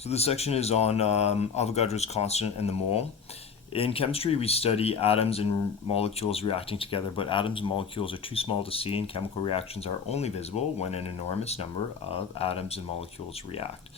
So this section is on Avogadro's constant and the mole. In chemistry, we study atoms and molecules reacting together, but atoms and molecules are too small to see, and chemical reactions are only visible when an enormous number of atoms and molecules react.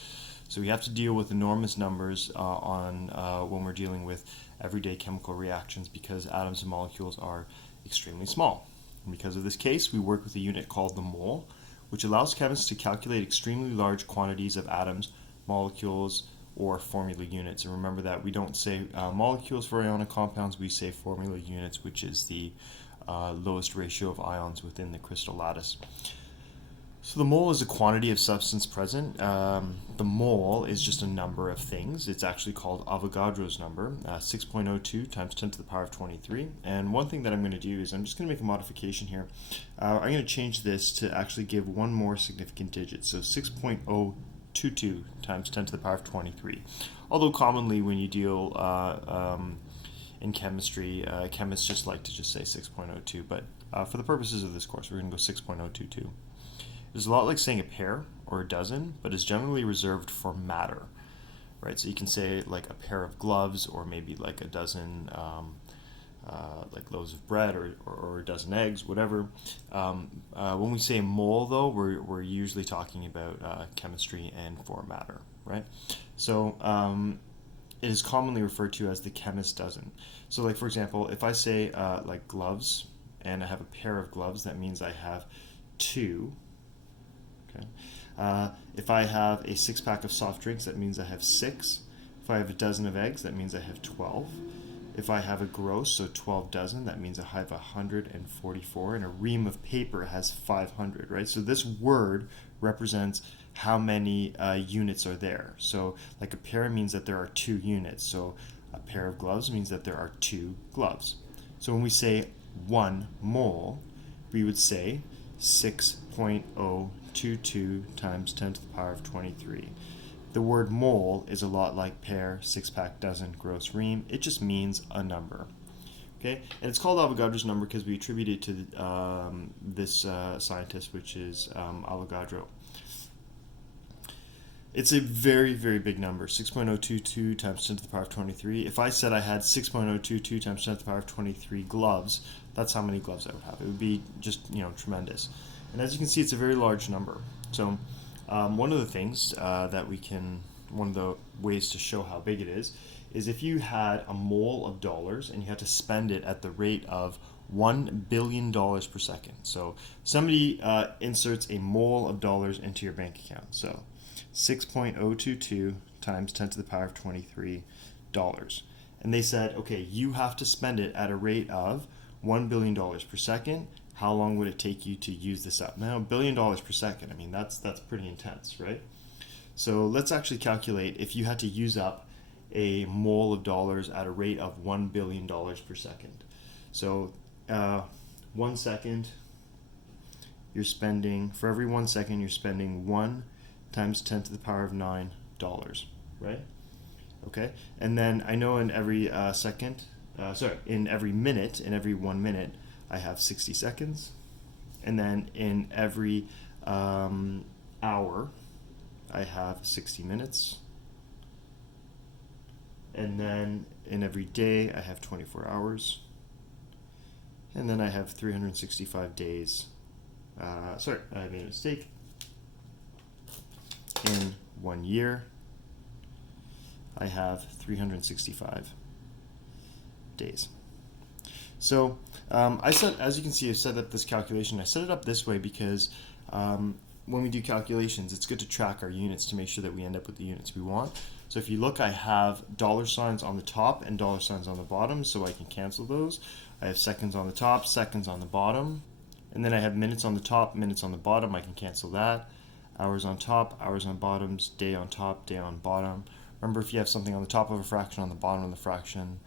So we have to deal with enormous numbers when we're dealing with everyday chemical reactions because atoms and molecules are extremely small. And because of this case, we work with a unit called the mole, which allows chemists to calculate extremely large quantities of atoms, molecules, or formula units. And remember that we don't say molecules for ionic compounds, we say formula units, which is the lowest ratio of ions within the crystal lattice. So the mole is a quantity of substance present. The mole is just a number of things. It's actually called Avogadro's number, 6.02 times 10 to the power of 23. And one thing that I'm going to do is I'm just going to make a modification here. I'm going to change this to actually give one more significant digit. So 6.022 times 10 to the power of 23. Although commonly when you deal in chemistry, chemists just like to just say 6.02, but for the purposes of this course, we're going to go 6.022. It's a lot like saying a pair or a dozen, but is generally reserved for matter, right? So you can say like a pair of gloves, or maybe like a dozen like loaves of bread, or a dozen eggs, whatever. When we say mole, though, we're usually talking about chemistry and for matter, right? So it is commonly referred to as the chemist dozen. So like for example, if I say like gloves, and I have a pair of gloves, that means I have two. Okay. If I have a six-pack of soft drinks, that means I have 6. If I have a dozen of eggs, that means I have 12. If I have a gross, so 12 dozen, that means I have 144. And a ream of paper has 500, right? So this word represents how many units are there. So like a pair means that there are 2 units. So a pair of gloves means that there are 2 gloves. So when we say 1 mole, we would say 6.022 times 10 to the power of 23. The word mole is a lot like pair, six-pack, dozen, gross, ream. It just means a number. Okay, and it's called Avogadro's number because we attribute it to this scientist, which is Avogadro. It's a very, very big number, 6.022 times 10 to the power of 23. If I said I had 6.022 times 10 to the power of 23 gloves, that's how many gloves I would have. It would be just, tremendous. And as you can see, it's a very large number. So one of the things one of the ways to show how big it is if you had a mole of dollars and you had to spend it at the rate of $1 billion per second. So somebody inserts a mole of dollars into your bank account. So 6.022 times 10 to the power of 23 dollars. And they said, okay, you have to spend it at a rate of $1 billion per second. How long would it take you to use this up? Now, $1 billion per second, I mean, that's pretty intense, right? So let's actually calculate if you had to use up a mole of dollars at a rate of $1 billion per second. So 1 second, for every 1 second, you're spending 1 times 10 to the power of $9, right? Okay, and then I know in every in every minute, in every 1 minute, I have 60 seconds, and then in every hour, I have 60 minutes, and then in every day, I have 24 hours, and then I have 365 days. I made a mistake. In 1 year, I have 365 days. So as you can see, I've set up this calculation. I set it up this way because when we do calculations, it's good to track our units to make sure that we end up with the units we want. So if you look, I have dollar signs on the top and dollar signs on the bottom, so I can cancel those. I have seconds on the top, seconds on the bottom, and then I have minutes on the top, minutes on the bottom. I can cancel that. Hours on top, hours on bottoms, day on top, day on bottom. Remember, if you have something on the top of a fraction, on the bottom of the fraction,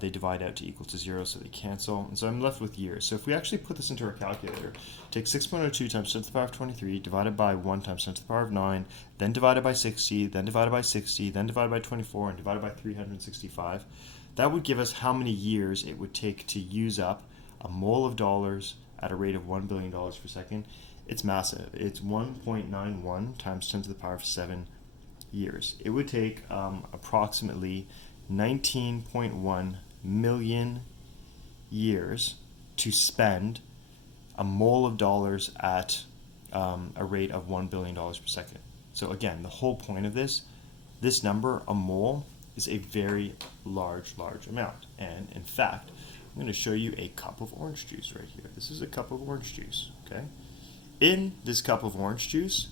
they divide out to equal to 0, so they cancel. And so I'm left with years. So if we actually put this into our calculator, take 6.02 times 10 to the power of 23, divided by 1 times 10 to the power of 9, then divided by 60, then divided by 60, then divided by 24, and divided by 365. That would give us how many years it would take to use up a mole of dollars at a rate of $1 billion per second. It's massive. It's 1.91 times 10 to the power of 7 years. It would take approximately 19.1 million years to spend a mole of dollars at a rate of $1 billion per second. So again, the whole point of this number, a mole, is a very large amount. And in fact, I'm going to show you a cup of orange juice right here. This is a cup of orange juice, okay? In this cup of orange juice,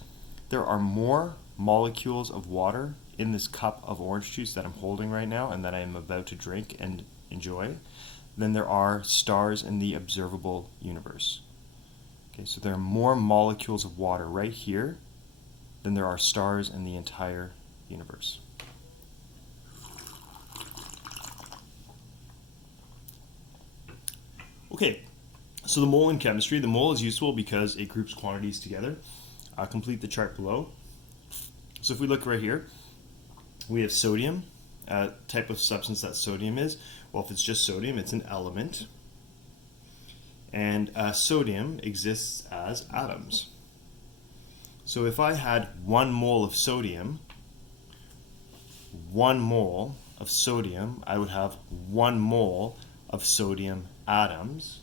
there are more molecules of water in this cup of orange juice that I'm holding right now and that I am about to drink and enjoy than there are stars in the observable universe. Okay, so there are more molecules of water right here than there are stars in the entire universe. Okay, so the mole in chemistry, the mole is useful because it groups quantities together. Complete the chart below. So if we look right here, we have sodium, type of substance that sodium is. Well, if it's just sodium, it's an element. And sodium exists as atoms. So if I had 1 mole of sodium, 1 mole of sodium, I would have 1 mole of sodium atoms,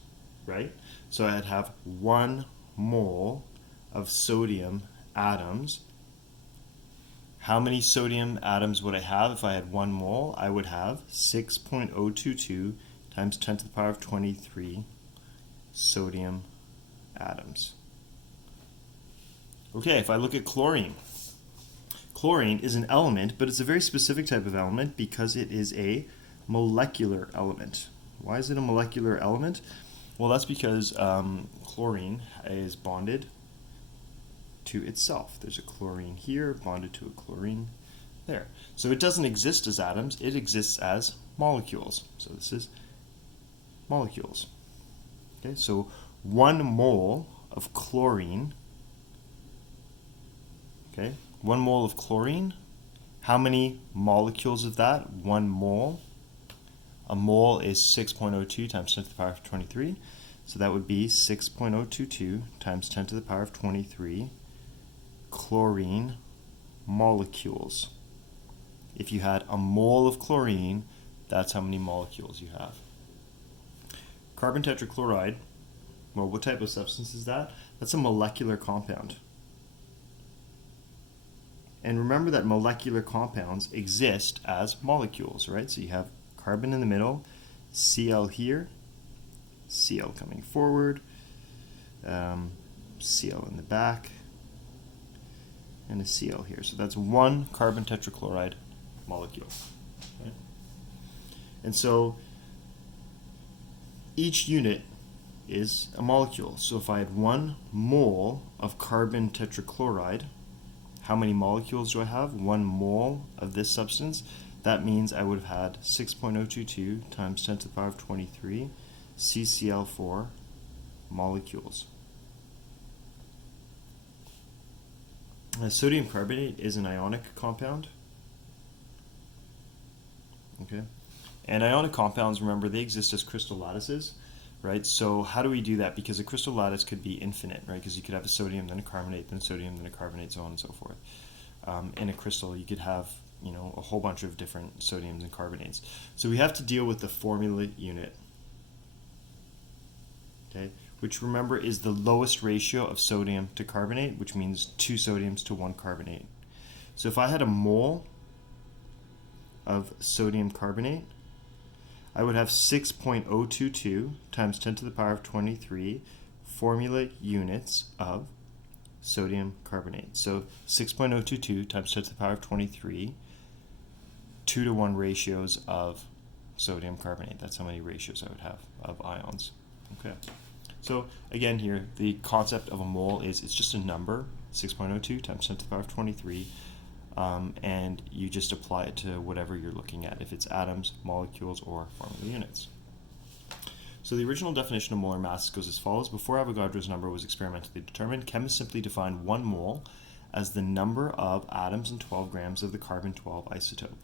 right? So I'd have 1 mole of sodium atoms. How many sodium atoms would I have if I had 1 mole? I would have 6.022 times 10 to the power of 23 sodium atoms. Okay, if I look at chlorine. Chlorine is an element, but it's a very specific type of element because it is a molecular element. Why is it a molecular element? Well, that's because chlorine is bonded to itself. There's a chlorine here bonded to a chlorine there. So it doesn't exist as atoms, it exists as molecules. So this is molecules. Okay, so 1 mole of chlorine, okay, 1 mole of chlorine, how many molecules of that? 1 mole. A mole is 6.02 times 10 to the power of 23. So that would be 6.022 times 10 to the power of 23 chlorine molecules. If you had a mole of chlorine, that's how many molecules you have. Carbon tetrachloride, well, what type of substance is that? That's a molecular compound. And remember that molecular compounds exist as molecules, right? So you have carbon in the middle, Cl here, Cl coming forward, Cl in the back, and a Cl here. So that's 1 carbon tetrachloride molecule. Okay? And so each unit is a molecule. So if I had 1 mole of carbon tetrachloride, how many molecules do I have? 1 mole of this substance. That means I would have had 6.022 times 10 to the power of 23 CCl4 molecules. Sodium carbonate is an ionic compound. Okay, and ionic compounds, remember, they exist as crystal lattices, right? So how do we do that? Because a crystal lattice could be infinite, right? Because you could have a sodium, then a carbonate, then a sodium, then a carbonate, so on and so forth. In a crystal, you could have, you know, a whole bunch of different sodiums and carbonates. So we have to deal with the formula unit, okay, which, remember, is the lowest ratio of sodium to carbonate, which means 2 sodiums to 1 carbonate. So if I had a mole of sodium carbonate, I would have 6.022 times 10 to the power of 23 formula units of sodium carbonate. So 6.022 times 10 to the power of 23, 2-to-1 ratios of sodium carbonate. That's how many ratios I would have of ions. Okay. So again here, the concept of a mole is it's just a number, 6.02 times 10 to the power of 23, and you just apply it to whatever you're looking at, if it's atoms, molecules, or formula units. So the original definition of molar mass goes as follows. Before Avogadro's number was experimentally determined, chemists simply defined 1 mole as the number of atoms in 12 grams of the carbon-12 isotope.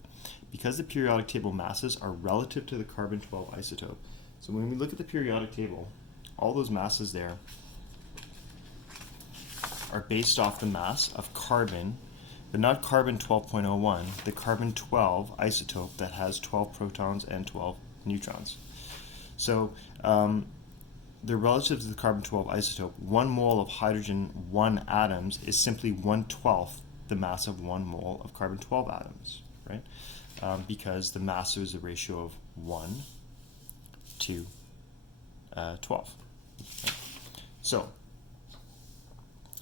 Because the periodic table masses are relative to the carbon-12 isotope, so when we look at the periodic table, all those masses there are based off the mass of carbon but not carbon 12.01, the carbon 12 isotope that has 12 protons and 12 neutrons. So they're relative to the carbon 12 isotope. 1 mole of hydrogen 1 atoms is simply 1/12 the mass of 1 mole of carbon 12 atoms, right? Because the mass is a ratio of 1 to 12. Okay. So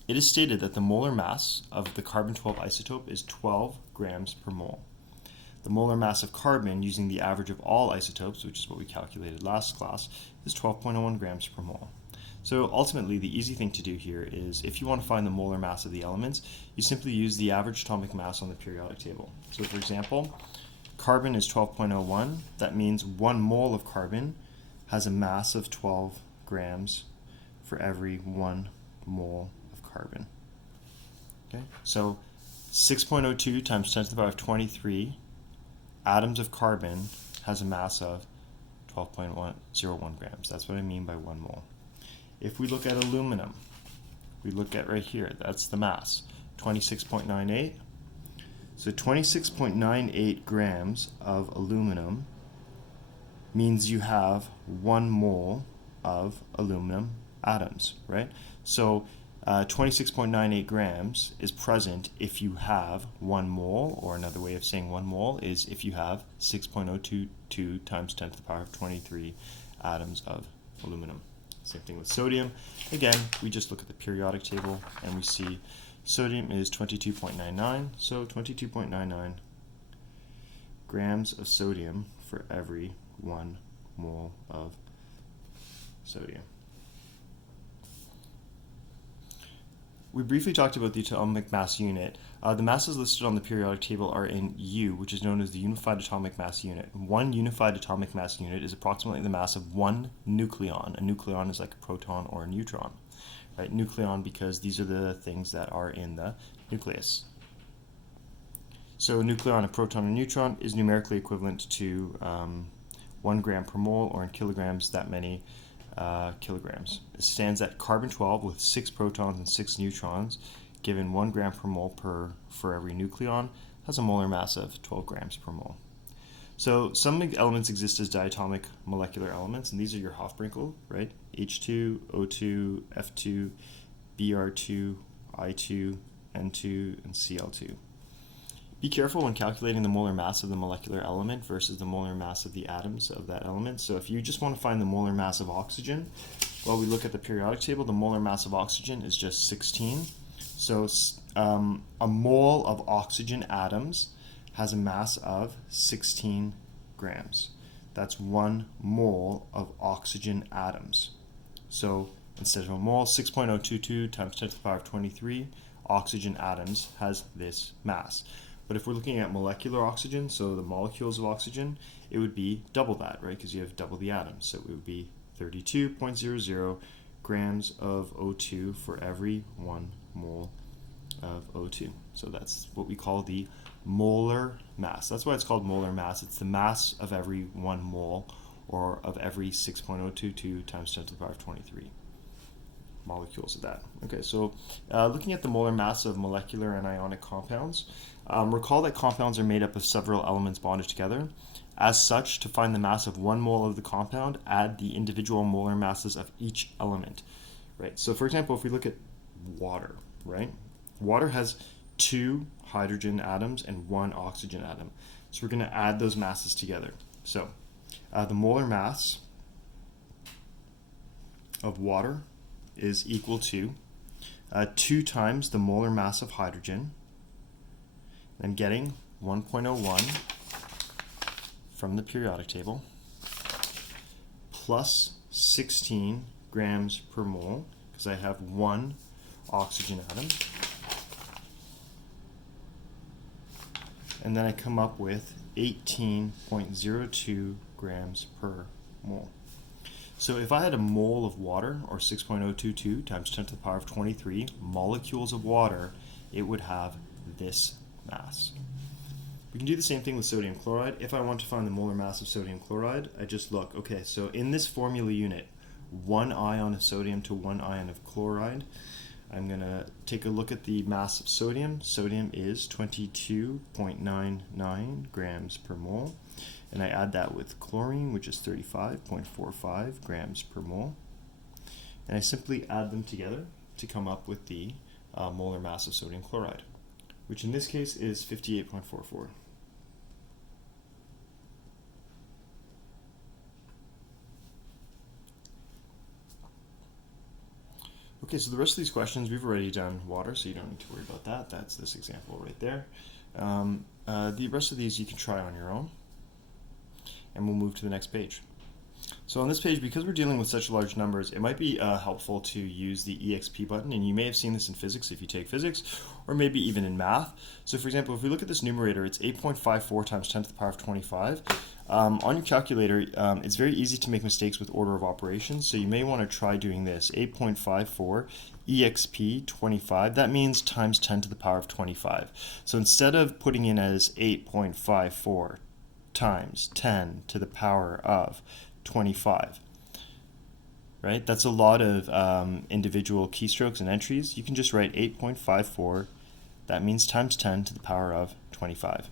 it is stated that the molar mass of the carbon 12 isotope is 12 grams per mole. The molar mass of carbon, using the average of all isotopes, which is what we calculated last class, is 12.01 grams per mole. So ultimately, the easy thing to do here is, if you want to find the molar mass of the elements, you simply use the average atomic mass on the periodic table. So for example, carbon is 12.01. That means 1 mole of carbon has a mass of 12 grams for every 1 mole of carbon. Okay, so 6.02 times 10 to the power of 23 atoms of carbon has a mass of 12.01 grams. That's what I mean by 1 mole. If we look at aluminum, we look at right here, that's the mass, 26.98. So 26.98 grams of aluminum means you have 1 mole of aluminum atoms, right? So 26.98 grams is present if you have 1 mole, or another way of saying 1 mole is if you have 6.022 times 10 to the power of 23 atoms of aluminum. Same thing with sodium. Again, we just look at the periodic table and we see sodium is 22.99, so 22.99 grams of sodium for every 1 mole of sodium. We briefly talked about the atomic mass unit. The masses listed on the periodic table are in U, which is known as the unified atomic mass unit. 1 unified atomic mass unit is approximately the mass of 1 nucleon. A nucleon is like a proton or a neutron, right? Nucleon, because these are the things that are in the nucleus. So a nucleon, a proton, or neutron is numerically equivalent to 1 gram per mole, or in kilograms, that many kilograms. It stands at carbon 12 with 6 protons and 6 neutrons, given 1 gram per mole for every nucleon, has a molar mass of 12 grams per mole. So some elements exist as diatomic molecular elements, and these are your Hofbrinkel, right? H2, O2, F2, Br2, I2, N2, and Cl2. Be careful when calculating the molar mass of the molecular element versus the molar mass of the atoms of that element. So if you just want to find the molar mass of oxygen, well, we look at the periodic table, the molar mass of oxygen is just 16. So a mole of oxygen atoms has a mass of 16 grams. That's 1 mole of oxygen atoms. So instead of a mole, 6.022 times 10 to the power of 23 oxygen atoms has this mass. But if we're looking at molecular oxygen, so the molecules of oxygen, it would be double that, right? Because you have double the atoms. So it would be 32.00 grams of O2 for every 1 mole of O2. So that's what we call the molar mass. That's why it's called molar mass. It's the mass of every 1 mole, or of every 6.022 times 10 to the power of 23 molecules of that. Okay, so looking at the molar mass of molecular and ionic compounds, recall that compounds are made up of several elements bonded together. As such, to find the mass of 1 mole of the compound, add the individual molar masses of each element, right? So for example, if we look at water, right? Water has 2 hydrogen atoms and 1 oxygen atom. So we're going to add those masses together. So the molar mass of water is equal to 2 times the molar mass of hydrogen. I'm getting 1.01 from the periodic table, plus 16 grams per mole, because I have 1 oxygen atom. And then I come up with 18.02 grams per mole. So if I had a mole of water, or 6.022 times 10 to the power of 23 molecules of water, it would have this mass. We can do the same thing with sodium chloride. If I want to find the molar mass of sodium chloride, I just look, okay, so in this formula unit, 1 ion of sodium to 1 ion of chloride, I'm going to take a look at the mass of sodium. Sodium is 22.99 grams per mole. And I add that with chlorine, which is 35.45 grams per mole. And I simply add them together to come up with the molar mass of sodium chloride, which in this case is 58.44. Okay, so the rest of these questions, we've already done water, so you don't need to worry about that. That's this example right there. The rest of these you can try on your own, and we'll move to the next page. So on this page, because we're dealing with such large numbers, it might be helpful to use the Exp button, and you may have seen this in physics if you take physics, or maybe even in math. So for example, if we look at this numerator, it's 8.54 times 10 to the power of 25. On your calculator, it's very easy to make mistakes with order of operations, so you may want to try doing this. 8.54 Exp 25, that means times 10 to the power of 25. So instead of putting in as 8.54 times 10 to the power of 25, right? That's a lot of individual keystrokes and entries. You can just write 8.54, that means times 10 to the power of 25.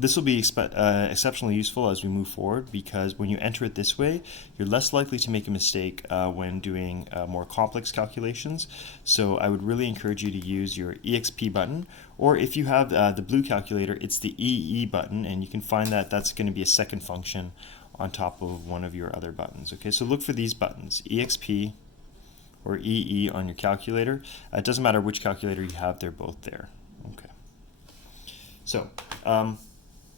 This will be exceptionally useful as we move forward, because when you enter it this way, you're less likely to make a mistake when doing more complex calculations. So I would really encourage you to use your Exp button, or if you have the blue calculator, it's the EE button, and you can find that that's going to be a second function on top of one of your other buttons. Okay, so look for these buttons, Exp or EE on your calculator. It doesn't matter which calculator you have, they're both there. Okay. So,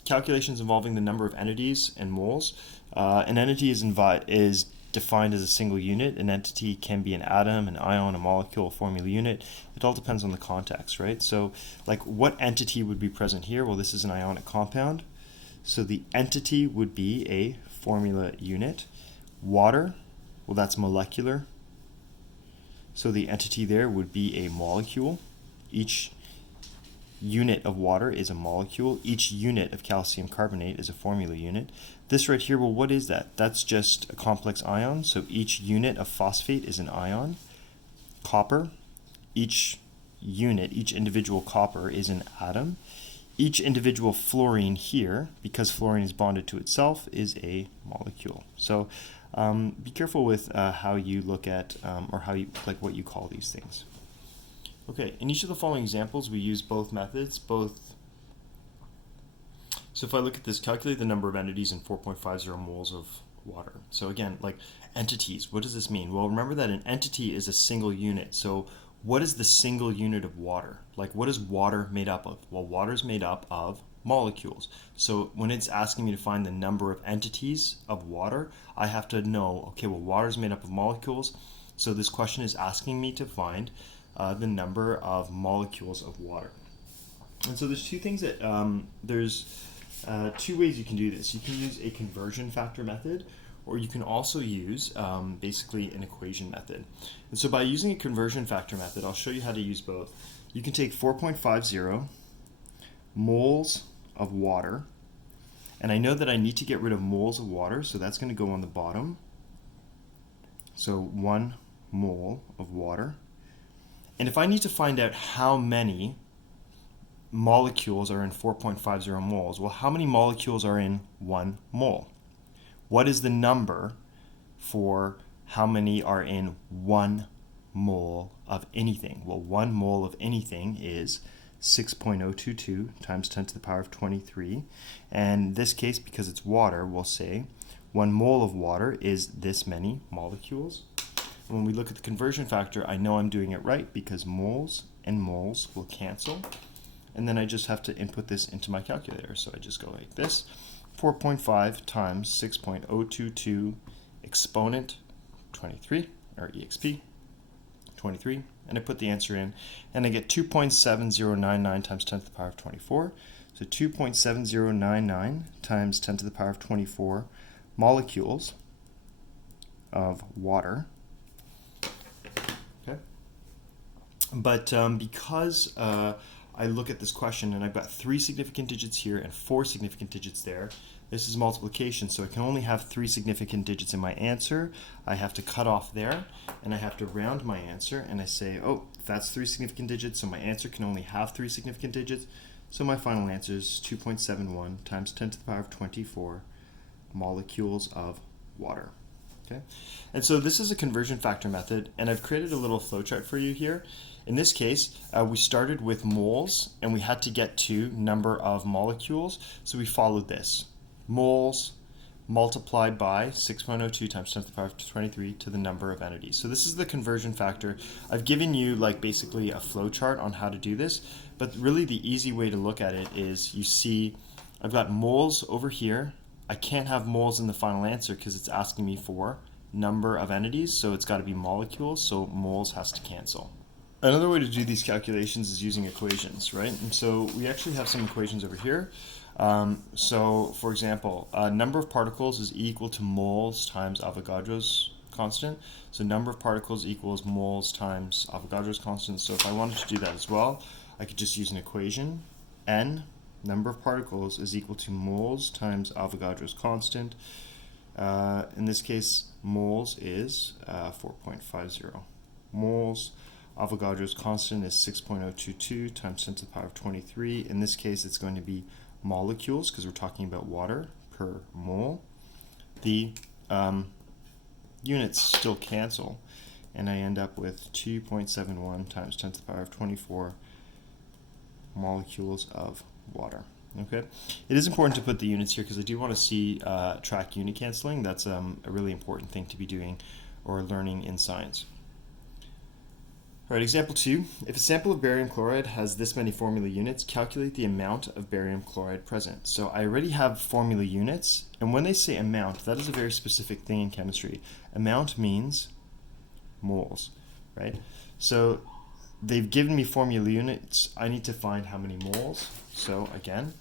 calculations involving the number of entities and moles. An entity is defined as a single unit. An entity can be an atom, an ion, a molecule, a formula unit. It all depends on the context, right? So, like, what entity would be present here? Well, this is an ionic compound. So the entity would be a formula unit. Water, well, that's molecular. So the entity there would be a molecule. Each unit of water is a molecule. Each unit of calcium carbonate is a formula unit. This right here, well, what is that? That's just a complex ion. So each unit of phosphate is an ion. Copper, each individual copper is an atom. Each individual fluorine here, because fluorine is bonded to itself, is a molecule. So be careful with how you look at or how you what you call these things. Okay, in each of the following examples, we use both methods. So if I look at this, calculate the number of entities in 4.50 moles of water. So again, like entities, what does this mean? Well, remember that an entity is a single unit. So what is the single unit of water? Like, what is water made up of? Well, water is made up of molecules. So when it's asking me to find the number of entities of water, I have to know, okay, well, water is made up of molecules. So this question is asking me to find the number of molecules of water. And so there's two things that, there's two ways you can do this. You can use a conversion factor method, or you can also use basically an equation method. And so by using a conversion factor method, I'll show you how to use both. You can take 4.50 moles of water, and I know that I need to get rid of moles of water, so that's going to go on the bottom. So 1 mole of water. And if I need to find out how many molecules are in 4.50 moles, well, how many molecules are in 1 mole? What is the number for how many are in 1 mole of anything? Well, 1 mole of anything is 6.022 times 10 to the power of 23. And in this case, because it's water, we'll say 1 mole of water is this many molecules. When we look at the conversion factor, I know I'm doing it right because moles and moles will cancel. And then I just have to input this into my calculator. So I just go like this. 4.5 times 6.022 exponent 23, or exp 23, and I put the answer in, and I get 2.7099 times 10 to the power of 24. So 2.7099 times 10 to the power of 24 molecules of water. Okay, but because I look at this question and I've got 3 significant digits here and 4 significant digits there. This is multiplication, so I can only have 3 significant digits in my answer. I have to cut off there, and I have to round my answer, and I say, oh, That's 3 significant digits, so my answer can only have 3 significant digits. So my final answer is 2.71 times 10 to the power of 24 molecules of water. Okay, and so this is a conversion factor method, and I've created a little flowchart for you here. In this case, we started with moles, and we had to get to number of molecules, so we followed this. Moles multiplied by 6.02 times 10 to the power of 23 to the number of entities. So this is the conversion factor. I've given you like basically a flowchart on how to do this, but really the easy way to look at it is you see I've got moles over here. I can't have moles in the final answer because it's asking me for number of entities, so it's got to be molecules, so moles has to cancel. Another way to do these calculations is using equations, right? And so we actually have some equations over here. So for example, number of particles is equal to moles times Avogadro's constant. So number of particles equals moles times Avogadro's constant. So if I wanted to do that as well, I could just use an equation. N, number of particles, is equal to moles times Avogadro's constant. In this case, moles is 4.50. Moles, Avogadro's constant is 6.022 times 10 to the power of 23. In this case, it's going to be molecules, because we're talking about water, per mole. The units still cancel, and I end up with 2.71 times 10 to the power of 24 molecules of water. Okay, it is important to put the units here because I do want to see track unit canceling. That's a really important thing to be doing or learning in science. All right, example 2. If a sample of barium chloride has this many formula units, calculate the amount of barium chloride present. So I already have formula units, and when they say amount, that is a very specific thing in chemistry. Amount means moles, right? So they've given me formula units. I need to find how many moles. So again,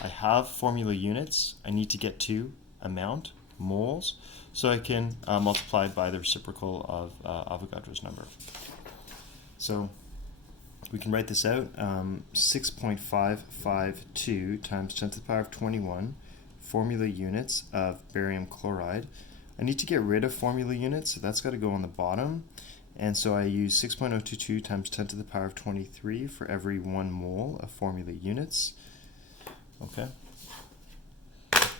I have formula units. I need to get to amount, moles, so I can multiply it by the reciprocal of Avogadro's number. So we can write this out, 6.552 times 10 to the power of 21 formula units of barium chloride. I need to get rid of formula units, so that's got to go on the bottom. And so I use 6.022 times 10 to the power of 23 for every 1 mole of formula units. Okay.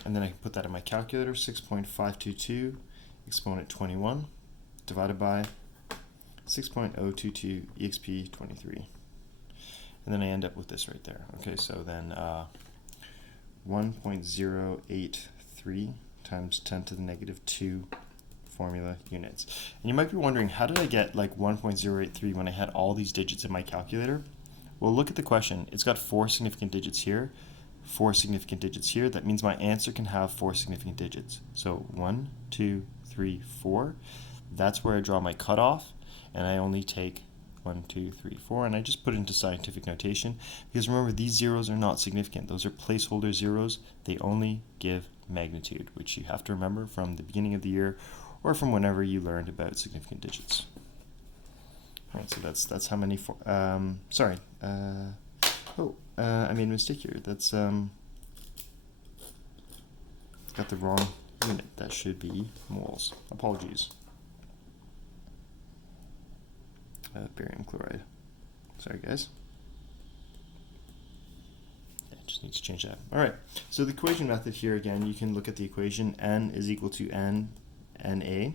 And then I can put that in my calculator, 6.522 exponent 21 divided by 6.022 exp 23, and then I end up with this right there. Okay, so then 1.083 times 10 to the negative 2 formula units. And you might be wondering, how did I get like 1.083 when I had all these digits in my calculator? Well, look at the question. It's got 4 significant digits here, 4 significant digits here. That means my answer can have 4 significant digits. So 1, 2, 3, 4. That's where I draw my cutoff. And I only take 1, 2, 3, 4, and I just put it into scientific notation, because remember, these zeros are not significant. Those are placeholder zeros. They only give magnitude, which you have to remember from the beginning of the year or from whenever you learned about significant digits. All right, so that's how many. I made a mistake here. That's got the wrong unit. That should be moles. Apologies. Barium chloride. Sorry, guys. Yeah, just need to change that. All right. So the equation method here again, you can look at the equation. N is equal to N, Na.